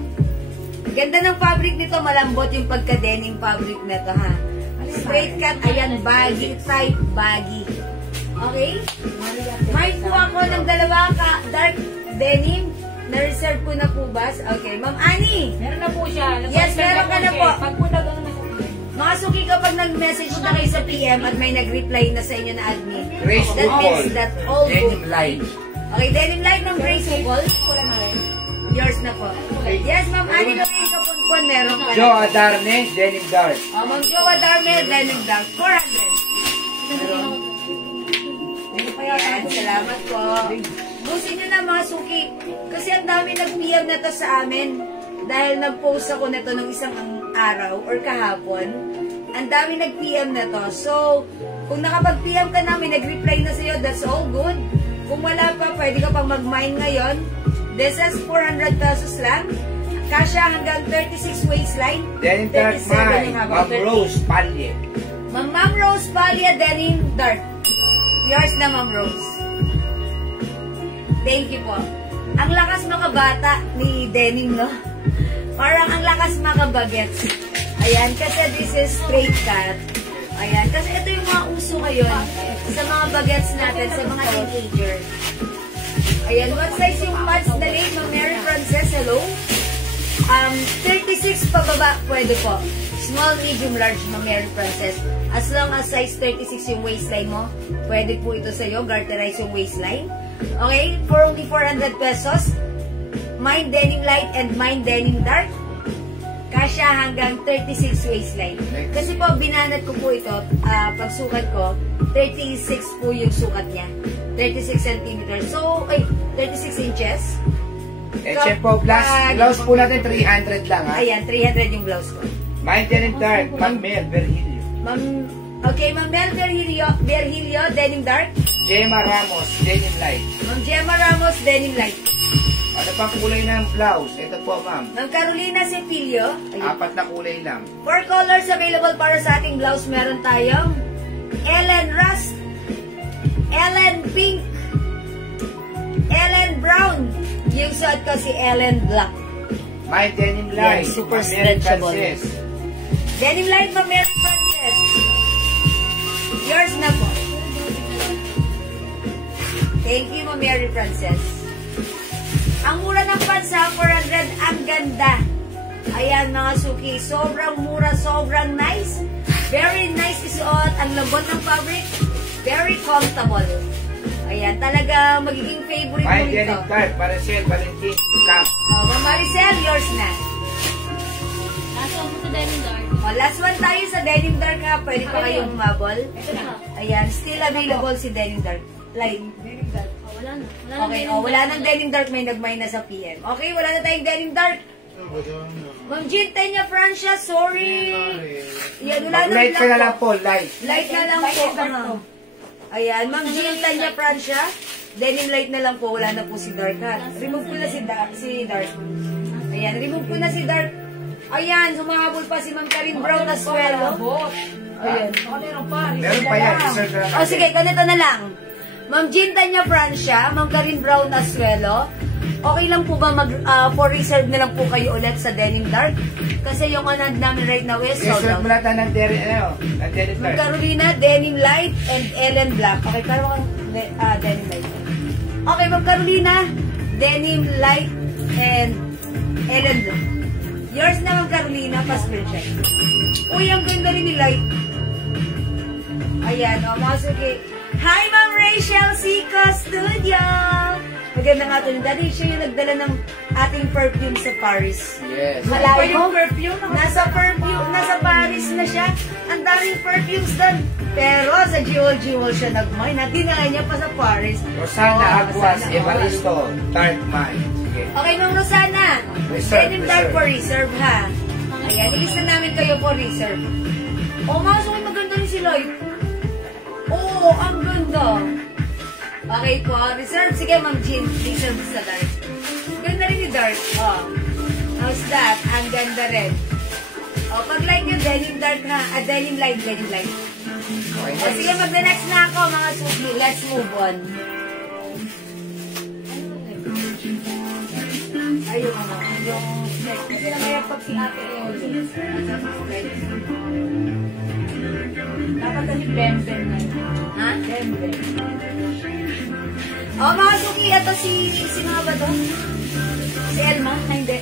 Ganda ng fabric nito, malambot yung pagka-denim fabric nito, ha? Straight cut, ayan, baggy type, baggy. Okay? May po ako ng dalawa dark denim. Na-reserve ko na po ba? Okay, Ma'am Annie. Meron na po siya. Yes, meron ka na po. Pagpunta doon na Mga suki, kapag nag-message na kayo sa PM at may nag-reply na sa inyo na admin, Grace that Upol. means that all Denim good. Light. Okay, Denim Light ng Grace Upol. Yours na po. Yes, Ma'am Annie Lorraine Kapunpon, meron pa. Joe Adarne, Denim Dark. Ma'am Joe Adarme, Denim Dark, 400. Ayan, salamat po. Busin nyo na mga suki. Kasi ang dami nag-PM na to sa amin. Dahil nag-post ako na to ng isang araw or kahapon. Ang dami nag-PM na to. So, kung nakapag-PM ka namin, nag-reply na sa'yo, that's all good. Kung wala pa, pwede ka pang mag-mine ngayon. This is 400 pesos lang. Kasya hanggang 36 waistline. Denim Dark 37 Mine, yung haba, Ma'am 38. Rose Palye. Ma'am Rose Palia, Denim Dark. Yours na, Ma'am Rose. Thank you po. Ang lakas makabata ni Denim, no? Parang ang lakas makabagets. Ayan, kasi this is straight cut. Ayan, kasi ito yung mga uso ngayon sa mga bagets natin, sa mga teenager. Ayan, what size yung pants na late? Ma'am Mary Frances, hello? 36 pababa, pwede po. Small, medium, large, Ma'am Mary Frances. As long as size 36 yung waistline mo, pwede po ito sa'yo. Garterize yung waistline. Okay, for only 400 pesos. Mine Denim Light and Mine Denim Dark. Kasya hanggang 36 waistline. Kasi po, binanat ko po ito, pagsukat ko, 36 po yung sukat niya. 36 centimeters. So, 36 inches. Eche po, blouse po natin 300 lang, ha? Ayan, 300 yung blouse ko. Mine Denim Dark, Ma'am Mel Virgilio. Okay, Ma'am Mel Virgilio, Denim Dark. Gemma Ramos, Denim Light. Ma'am Gemma Ramos, Denim Light. Ano pang kulay ng blouse? Ito po, ma'am. Ma'am Carolina Cepilio. 4 na kulay lang. 4 colors available para sa ating blouse. Meron tayong Ellen Rust, Ellen Pink, Ellen Brown. Yung suot ko si Ellen Black. My Denim Light, Yan, super Ma'am Mary stretchable. Frances. Denim Light, Ma'am Mary Frances. Yours na po. Thank you, Ma'am Mary Frances. Ang mura ng pants, 400. Ang ganda. Ayan, mga suki. Sobrang mura, sobrang nice. Very nice isuot. Ang lambot ng fabric. Very comfortable. Ayan, talaga magiging favorite mo My ito. Denim Dark, Maricel Valentin Camp. Ma'am Maricel, yours na. Nasa mo sa Denim Dark. O, last one tayo sa Denim Dark ha. Pwede pa kayong umabol. Ito na. Ayan, still available si Denim Dark. Light. Wala na. Okay, wala nang Denim Dark. May nag-minus sa PM. Okay, wala na tayong Denim Dark. Ma'am Jean Tenya Francia, sorry. Yan, wala Light na ka na lang po, light. Light na lang po. Ayan, Ma'am Jean Tenya Francia. Denim light na lang po. Wala na po si Dark ha. Remove ko na si Dark. Ayan, remove ko na si Dark. Ayan, humahabol pa si Ma'am Karin Brown na swelo. Ayan. Meron pa yan. Reserve na lang. O sige, ganito na lang. Ma'am Jean Tanya Francia, Ma'am Karin Brown Asuelo, okay lang po ba for reserve na lang po kayo ulit sa Denim Dark? Kasi yung anand namin right now is sold Reserve out. mo lahat ng Denim Ma'am Dark. Carolina, Denim Light, and Ellen Black. Okay, parang Denim Light. Okay, Ma'am Carolina, Denim Light, and Ellen Black. Yours na, Ma'am Carolina, pa-screenshot. Uy, ang ganda rin ni Light. Ayan, o, mga suki. Hi, Ma'am Rachel Sico Studio! Maganda nga ito. Dati siya yung nagdala ng ating perfume sa Paris. Yes. Malay mo, nasa Paris na siya. Ang daming perfumes doon. Pero sa Jewel siya nagmay. Dinala niya pa sa Paris. Rosana Aguas, Evaristo, Dark Mind. Sige. Okay, Ma'am Rosana. Reserve, Denim Dark reserve. for reserve, ha? Ayan, ilista namin kayo for reserve. O, mga suki, maganda rin si Lloyd. Oo, ang ganda. Okay po, reserve. Sige, Ma'am Jean, reserve sa Dark. Ganda rin ni Dark. Oh. How's that? Ang ganda rin. O, pag like nyo, Denim Dark ha. Denim Light, Denim Light. Okay, O, sige, mag-next na ako, mga suki. Let's move on. Ayun, ano, yung next. Kasi namayag pag si ate dapat kasi Bemben na yun. Ha? Bemben. O, mga suki, ito si mga ba to? Si Elma? Ay, hindi.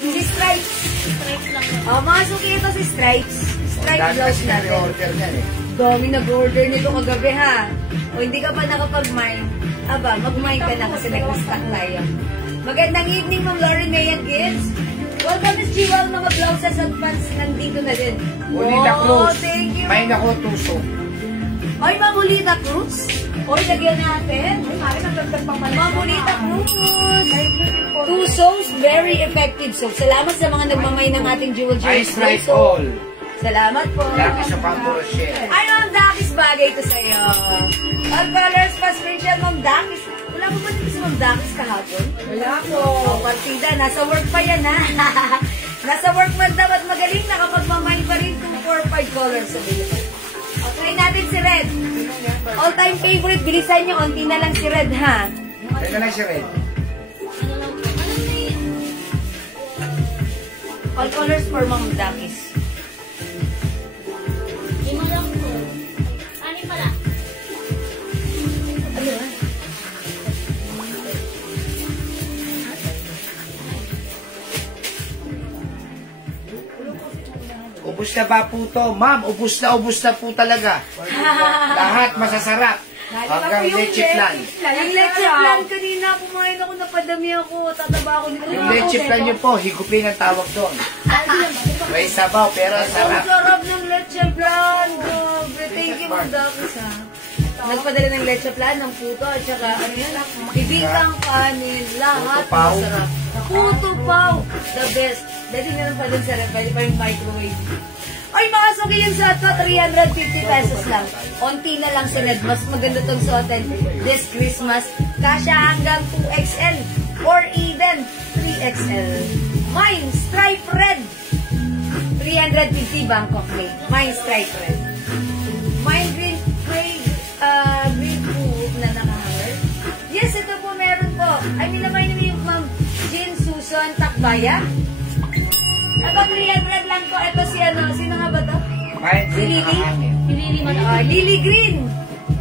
Si Stripes. Stripes lang yun. O, mga suki, ito si Stripes. Stripes blouse natin. order yan eh. Dami nag-order nito kagabi, ha? O, hindi ka pa nakapag-mine. Aba, mag-mine ka na kasi nag-stock tayo. Magandang evening, Ma'am Lauren Mayan Gibbs. Welcome, Miss Jewel, mga blouses at pants. Nandito na din. Ulita Cruz. Thank you. May nako tuso. Oy, Ma'am Ulita Cruz. Oy, lagyan natin. Ay, mami, nagdagdag pang malit. Ma'am Ulita Cruz. Two soaps, very effective soap. Salamat sa mga nagmamay ng ating Jewel Ice Light soap. All. Salamat po. Laki sa Pampo Rochelle. Ay, Ma'am Dakis, bagay to sa'yo. All colors, pa-screenshot, Ma'am Dakis. Wala mo ba dito si Ma'am Dakis kahapon? Wala po. O, partida, nasa work pa yan, ha? Nasa work man dapat magaling, nakapagmamay pa rin 2, 4, 5 colors available. O, try natin si Red. All-time favorite, bilisan nyo, onti na lang si Red, ha? Teka lang si Red. Ano lang po? Ano na yun? All colors for Ma'am Dakis. Lima lang po. Anim pala. Ano ba? Ubus na ba po to? Ma'am, ubus na po talaga. Lahat masasarap. Hanggang leche plan. Yung leche plan kanina, kumain ako, napadami ako, tataba ako nito. Yung leche plan nyo po, higupin ang tawag doon. May sabaw, pero Ang sarap. sarap ng leche plan. Grabe. Thank you, Ma'am Dakis, ha? Nagpadala ng leche plan, ng puto, at saka, ano yan, bibingkang kanin, lahat Puto pao. masarap. Puto pao. The best. Dati meron pa dun sa rep, pwede pa yung microwave. Ay, mga suki yung suot ko, 350 pesos lang. Onti na lang si Red. Mas maganda tong suotin this Christmas. Kasya hanggang 2XL or even 3XL. Mine, stripe red. 350 Bangkok made. Mine, stripe red. Mine, green po na nakahanger. Yes, ito po meron po. I mean, naman yung Ma'am Jean Susan Takbaya. Ito, 300 lang po. Ito si ano, sino nga ba to? Kahit Si Lily? Pinili mo na. Lily Green.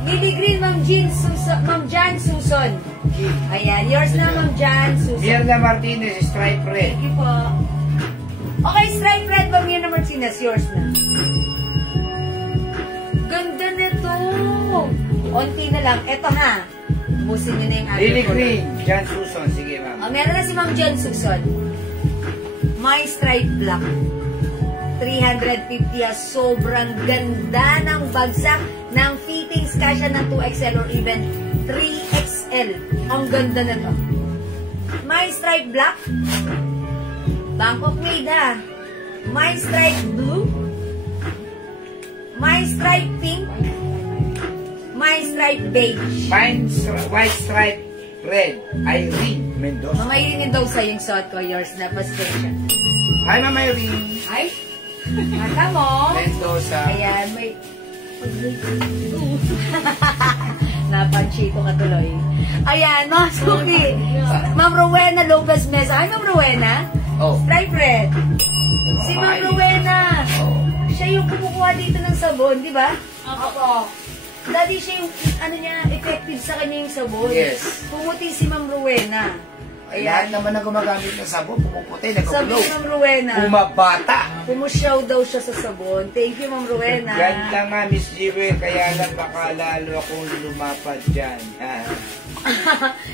Lily Green, Ma'am Jean Susan. Ma'am Jan Susan. Ayan, yours na, Ma'am Jan Susan. Mirna Martinez, stripe red. Thank you po. Okay, stripe red ba, Mirna Martinez? Yours na. Ganda nito. Onti na lang. Ito ha. Busin nyo na yung Lily color. Green, John Susan. Sige, ma'am. Meron na si Ma'am Jan Susan. My stripe black. 350 sobrang ganda ng bagsak ng fittings, kasya ng 2XL or even 3XL. Ang ganda na to. May stripe black, Bangkok made may stripe blue, may stripe pink, may stripe beige. Mine's white stripe red. Irene Mendoza. Mamayin daw sa yung suot ko, yours na pasensya. Hi, Mama Irene. Ay, mata mo. Mendoza. Ayan, may... Napanchi ko katuloy. Ayan, mga suki. Ma'am Rowena Lopez Mesa. Ay, Ma'am Rowena. Oh. Stripe red. Si Ma'am Rowena. Siya yung kumukuha dito ng sabon, di ba? Opo. Dati siya yung, ano niya, effective sa kanya yung sabon. Yes. Pumuti si Ma'am Rowena. Ay, lahat naman na gumagamit ng sabon, pumuputi, Sabi nag-glow. ni Ma'am Rowena. Bumabata. Pumusyaw daw siya sa sabon. Thank you, Ma'am Rowena. Ganda nga, Miss Jewel, kaya lang baka lalo akong lumapad dyan.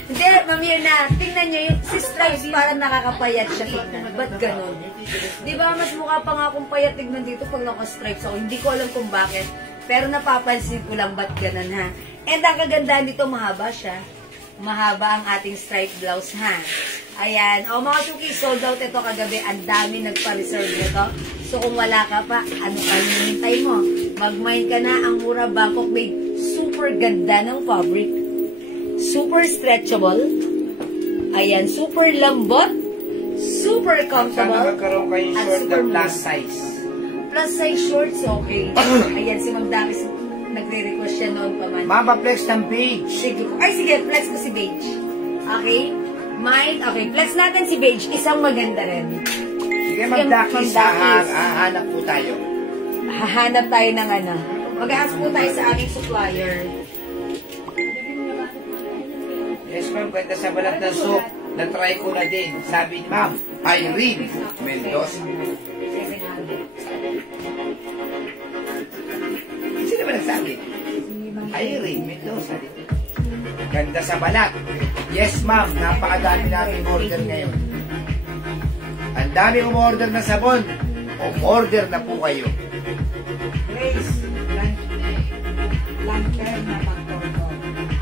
Hindi, Ma'am Mirna, tingnan niyo, yung si Stripes parang nakakapayat siya tingnan. Ba't ganun? Di ba, mas mukha pa nga akong payat tignan dito pag naka-stripes ako. Hindi ko alam kung bakit. Pero napapansin ko lang ba't ganun, ha? And ang kagandahan dito, mahaba siya. Mahaba ang ating stripe blouse, ha? Ayan. O, mga suki, sold out ito kagabi. Ang dami nagpa-reserve nito. So, kung wala ka pa, ano ka hinihintay mo? Mag-mine ka na. Ang mura Bangkok made. Super ganda ng fabric. Super stretchable. Ayan. Super lambot. Super comfortable. Sana magkaroon kayo at short super na plus mura. size. Plus size shorts, okay. Ayan, si Ma'am Damis nagre-request siya noon pa man. Mama, flex ng page. Sige. Ay, sige. Flex ko si Beige. Okay? Mine. Okay. Flex natin si Beige. Isang maganda rin. Sige, magdakis. Hahanap po tayo. Hahanap tayo ng ano. Mag-ask po tayo sa aming supplier. Yes, ma'am. Ganda sa balat ng soap. Na-try ko na din. Sabi ni Ma'am, Irene Mendoza. Sino ba nagsabi? Irene Mendoza. Ganda sa balat. Yes, ma'am. Napakadami namin order ngayon. Ang dami umorder na sabon. Umorder na po kayo.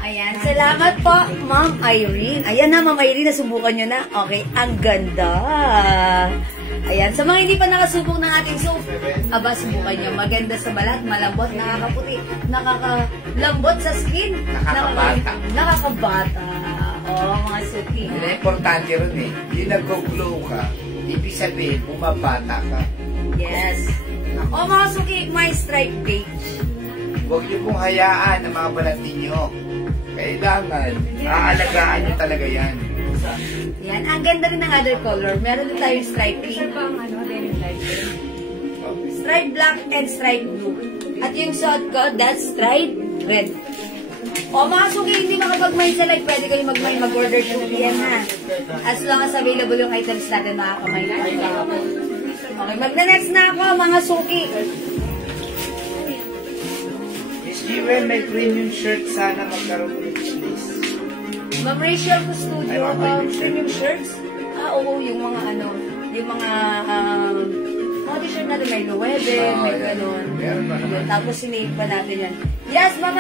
Ayan. Salamat po, Ma'am Irene. Ayan na, Ma'am Irene. Nasubukan nyo na. Okay. Ang ganda. Ayan. Sa mga hindi pa nakasubok ng ating soap, aba, subukan nyo. Maganda sa balat, malambot, nakakaputi, nakakalambot sa skin. Nakakabata. Nakakabata. Oo, mga suki. Yun ang importante rin eh. Yung nag-glow ka, ibig sabihin, bumabata ka. Yes. O mga suki, my stripe beige. Huwag niyo pong hayaan ang mga balat ninyo. Kailangan, aalagaan niyo talaga yan. Yan. Ang ganda rin ng other color. Meron din tayong stripe pink, stripe black, and stripe blue. At yung suot ko, that's stripe red. O mga suki, hindi makapag-mine sa live, pwede kayo mag-mine, mag-order nyo na yan, ha? As long as available yung items natin, makaka-mine tayo. Okay, magna-next na ako, mga suki. Miss Jewel, may premium shirt sana magkaroon ulit please. Ma'am Rachel ko studio, Ay, mga premium shirts. Oo, yung mga ano, yung mga t-shirt natin, may Luwebe, may gano'n. Meron ba naman? Tapos sinave pa natin yan. Yes, Ma'am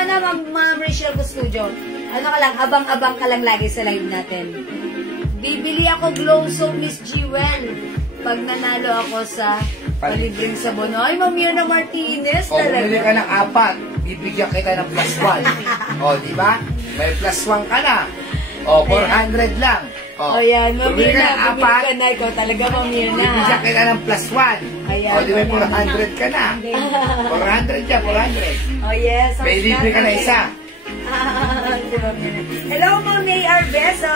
Rachel ko studio. Ano ka lang, abang-abang ka lang lagi sa live natin. Bibili ako glow soap, Miss Jewel. Pag nanalo ako sa palibreng sabon. Ay, Ma'am Mirna Martinez O, bumili ka talaga. ng 4, bibigyan kita ng plus 1. O, di ba? May plus 1 ka na. O, 400 lang. O, yan, Ma'am bumili Mirna, ka ng bumili 4, ka na. Ikaw talaga, Ma'am Mirna. bibigyan kita ng plus 1. Ayan, O, di ba Ma'am Mirna. 400 ka na? 400 dyan, 400. Oh, yes. May libre ka na isa. Si Ma'am Mirna. Hello, Ma'am May Arbeso.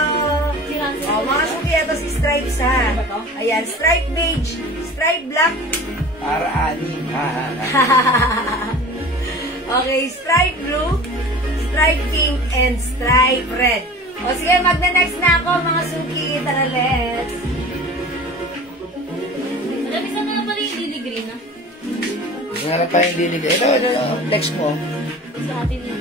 Oh, mga suki, ito si Stripes, ha. Ayan, stripe beige, stripe black. Para anim. Okay, stripe blue, stripe pink, and stripe red. O sige, magna-next na ako, mga suki. Tara, let's. Madami sana nga pala yung lily green, ah. Meron pa yung lilig. Ito, text mo. Sa atin yun.